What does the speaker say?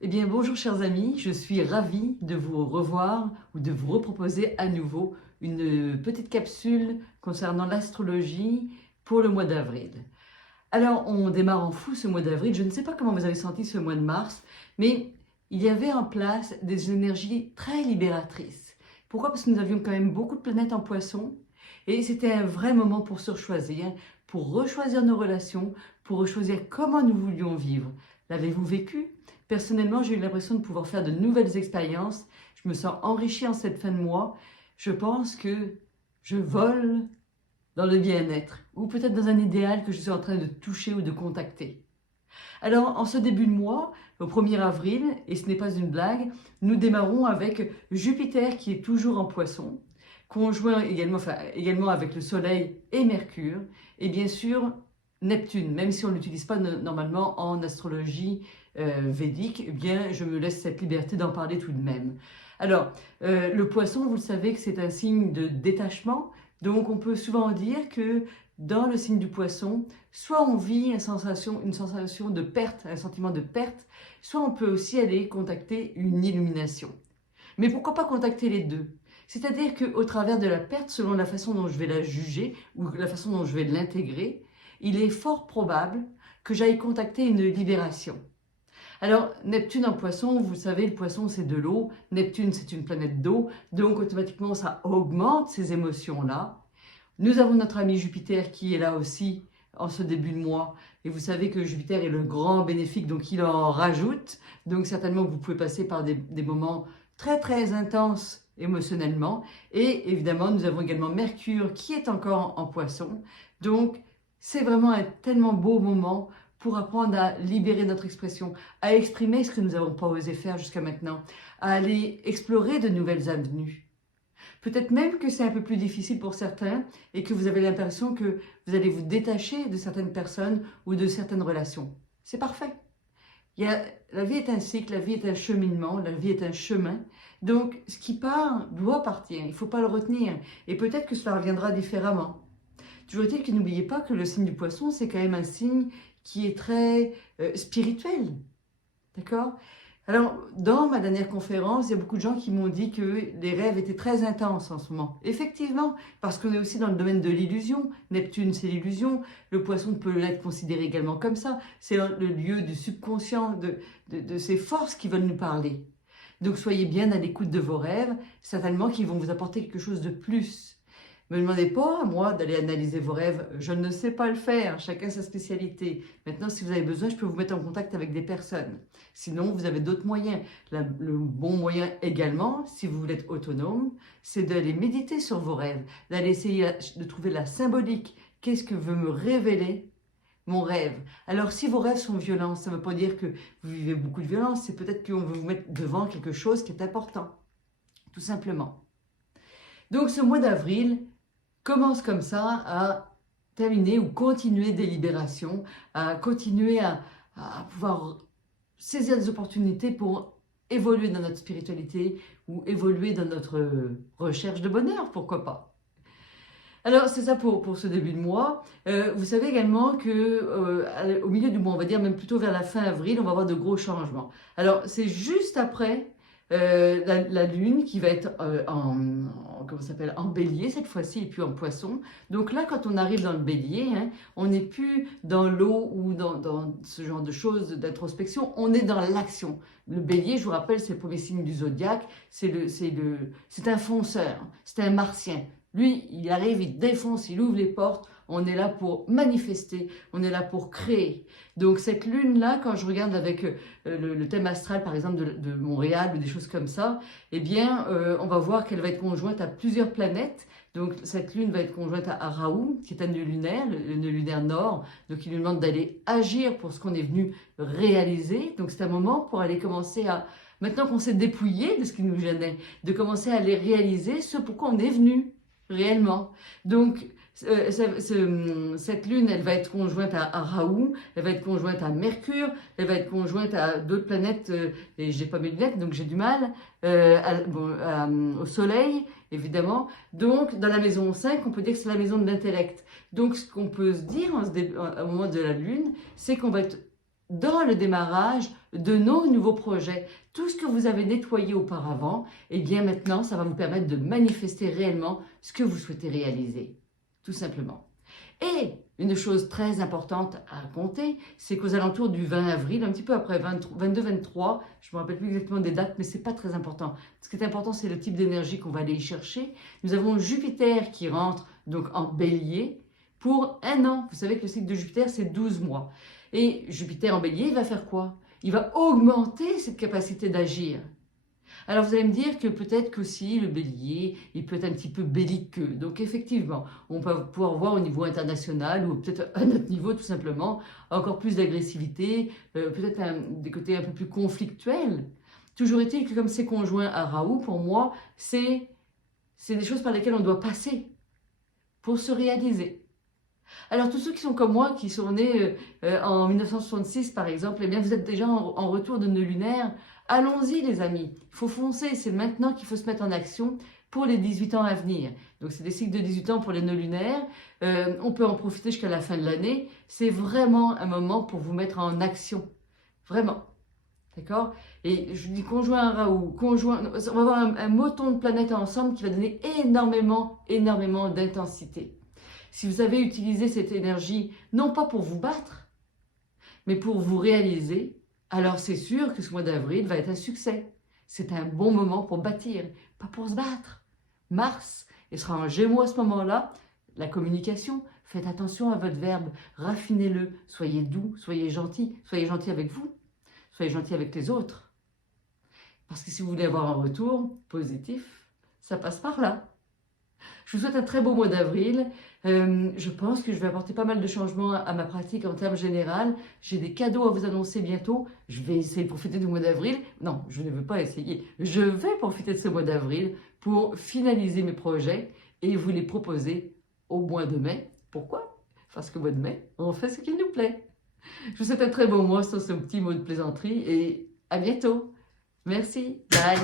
Eh bien, bonjour chers amis, je suis ravie de vous revoir ou de vous reproposer à nouveau une petite capsule concernant l'astrologie pour le mois d'avril. Alors, on démarre en fou ce mois d'avril. Je ne sais pas comment vous avez senti ce mois de mars, mais il y avait en place des énergies très libératrices. Pourquoi? Parce que nous avions quand même beaucoup de planètes en poisson et c'était un vrai moment pour se choisir, pour rechoisir nos relations, pour rechoisir comment nous voulions vivre. L'avez-vous vécu? Personnellement, j'ai eu l'impression de pouvoir faire de nouvelles expériences. Je me sens enrichie en cette fin de mois. Je pense que je vole dans le bien-être, ou peut-être dans un idéal que je suis en train de toucher ou de contacter. Alors, en ce début de mois, au 1er avril, et ce n'est pas une blague, nous démarrons avec Jupiter qui est toujours en Poisson, conjoint également avec le Soleil et Mercure, et bien sûr Neptune, même si on ne l'utilise pas normalement en astrologie védique, eh bien je me laisse cette liberté d'en parler tout de même. Alors, le Poisson, vous le savez que c'est un signe de détachement, donc on peut souvent dire que dans le signe du Poisson, soit on vit une sensation de perte, un sentiment de perte, soit on peut aussi aller contacter une illumination. Mais pourquoi pas contacter les deux? C'est-à-dire qu'au travers de la perte, selon la façon dont je vais la juger ou la façon dont je vais l'intégrer, il est fort probable que j'aille contacter une libération. Alors, Neptune en Poisson, vous savez, le Poisson c'est de l'eau, Neptune c'est une planète d'eau, donc automatiquement ça augmente ces émotions-là. Nous avons notre ami Jupiter qui est là aussi en ce début de mois. Et vous savez que Jupiter est le grand bénéfique, donc il en rajoute. Donc certainement que vous pouvez passer par des moments très très intenses émotionnellement. Et évidemment, nous avons également Mercure qui est encore en Poisson. Donc c'est vraiment un tellement beau moment pour apprendre à libérer notre expression, à exprimer ce que nous n'avons pas osé faire jusqu'à maintenant, à aller explorer de nouvelles avenues. Peut-être même que c'est un peu plus difficile pour certains et que vous avez l'impression que vous allez vous détacher de certaines personnes ou de certaines relations. C'est parfait. La vie est un cycle, la vie est un cheminement, la vie est un chemin. Donc, ce qui part doit partir, il ne faut pas le retenir. Et peut-être que cela reviendra différemment. Toujours est-il que n'oubliez pas que le signe du Poisson, c'est quand même un signe qui est très spirituel. D'accord? Alors, dans ma dernière conférence, il y a beaucoup de gens qui m'ont dit que les rêves étaient très intenses en ce moment. Effectivement, parce qu'on est aussi dans le domaine de l'illusion. Neptune, c'est l'illusion. Le Poisson peut l'être considéré également comme ça. C'est le lieu du subconscient, de ces forces qui veulent nous parler. Donc, soyez bien à l'écoute de vos rêves, certainement qu'ils vont vous apporter quelque chose de plus. Ne me demandez pas, moi, d'aller analyser vos rêves. Je ne sais pas le faire. Chacun sa spécialité. Maintenant, si vous avez besoin, je peux vous mettre en contact avec des personnes. Sinon, vous avez d'autres moyens. Le bon moyen également, si vous voulez être autonome, c'est d'aller méditer sur vos rêves, d'aller essayer de trouver la symbolique. Qu'est-ce que veut me révéler mon rêve? Alors, si vos rêves sont violents, ça ne veut pas dire que vous vivez beaucoup de violence. C'est peut-être qu'on veut vous mettre devant quelque chose qui est important. Tout simplement. Donc, ce mois d'avril commence comme ça à terminer ou continuer des libérations, à continuer à pouvoir saisir des opportunités pour évoluer dans notre spiritualité ou évoluer dans notre recherche de bonheur, pourquoi pas. Alors, c'est ça pour ce début de mois. Vous savez également que au milieu du mois, on va dire même plutôt vers la fin avril, on va avoir de gros changements. Alors, c'est juste après la Lune qui va être comment ça s'appelle, en Bélier cette fois-ci et puis en Poisson. Donc là, quand on arrive dans le Bélier, hein, on n'est plus dans l'eau ou dans ce genre de choses d'introspection, on est dans l'action. Le Bélier, je vous rappelle, c'est le premier signe du zodiaque, c'est un fonceur, c'est un martien. Lui, il arrive, il défonce, il ouvre les portes. On est là pour manifester, on est là pour créer. Donc cette lune-là, quand je regarde avec le thème astral, par exemple, de Montréal ou des choses comme ça, eh bien, on va voir qu'elle va être conjointe à plusieurs planètes. Donc cette lune va être conjointe à Raoult, qui est un nœud lunaire, le nœud lunaire nord. Donc il nous demande d'aller agir pour ce qu'on est venu réaliser. Donc c'est un moment pour aller commencer à, maintenant qu'on s'est dépouillé de ce qui nous gênait, de commencer à aller réaliser ce pourquoi on est venu. Réellement. Donc, cette lune, elle va être conjointe à Raoult, elle va être conjointe à Mercure, elle va être conjointe à d'autres planètes, et j'ai pas mes lunettes, donc j'ai du mal, au Soleil, évidemment. Donc, dans la maison 5, on peut dire que c'est la maison de l'intellect. Donc, ce qu'on peut se dire au moment de la lune, c'est qu'on va être dans le démarrage de nos nouveaux projets. Tout ce que vous avez nettoyé auparavant, eh bien maintenant, ça va vous permettre de manifester réellement ce que vous souhaitez réaliser, tout simplement. Et une chose très importante à compter, c'est qu'aux alentours du 20 avril, un petit peu après 22-23, je ne me rappelle plus exactement des dates, mais ce n'est pas très important. Ce qui est important, c'est le type d'énergie qu'on va aller y chercher. Nous avons Jupiter qui rentre donc en bélier pour 1 an. Vous savez que le cycle de Jupiter, c'est 12 mois. Et Jupiter en bélier, il va faire quoi? Il va augmenter cette capacité d'agir. Alors vous allez me dire que peut-être qu'aussi le bélier, il peut être un petit peu belliqueux. Donc effectivement, on peut pouvoir voir au niveau international ou peut-être à notre niveau tout simplement, encore plus d'agressivité, peut-être des côtés un peu plus conflictuels. Toujours est-il que comme c'est conjoint à Raoult, pour moi, c'est des choses par lesquelles on doit passer pour se réaliser. Alors tous ceux qui sont comme moi, qui sont nés en 1966 par exemple, eh bien vous êtes déjà en retour de nœud lunaire. Allons-y les amis, il faut foncer, c'est maintenant qu'il faut se mettre en action pour les 18 ans à venir. Donc c'est des cycles de 18 ans pour les nœuds lunaires, on peut en profiter jusqu'à la fin de l'année. C'est vraiment un moment pour vous mettre en action, vraiment. D'accord? Et je dis conjoint à Raoult, conjoint, on va avoir un moton de planètes ensemble qui va donner énormément d'intensité. Si vous avez utilisé cette énergie, non pas pour vous battre, mais pour vous réaliser, alors c'est sûr que ce mois d'avril va être un succès. C'est un bon moment pour bâtir, pas pour se battre. Mars, il sera en Gémeaux à ce moment-là. La communication, faites attention à votre verbe, raffinez-le, soyez doux, soyez gentil avec vous, soyez gentil avec les autres. Parce que si vous voulez avoir un retour positif, ça passe par là. Je vous souhaite un très beau mois d'avril. Je pense que je vais apporter pas mal de changements à ma pratique en termes généraux. J'ai des cadeaux à vous annoncer bientôt. Je vais essayer de profiter du mois d'avril. Non, je ne veux pas essayer. Je vais profiter de ce mois d'avril pour finaliser mes projets et vous les proposer au mois de mai. Pourquoi? Parce qu'au mois de mai, on fait ce qu'il nous plaît. Je vous souhaite un très beau mois sur ce petit mot de plaisanterie et à bientôt. Merci. Bye.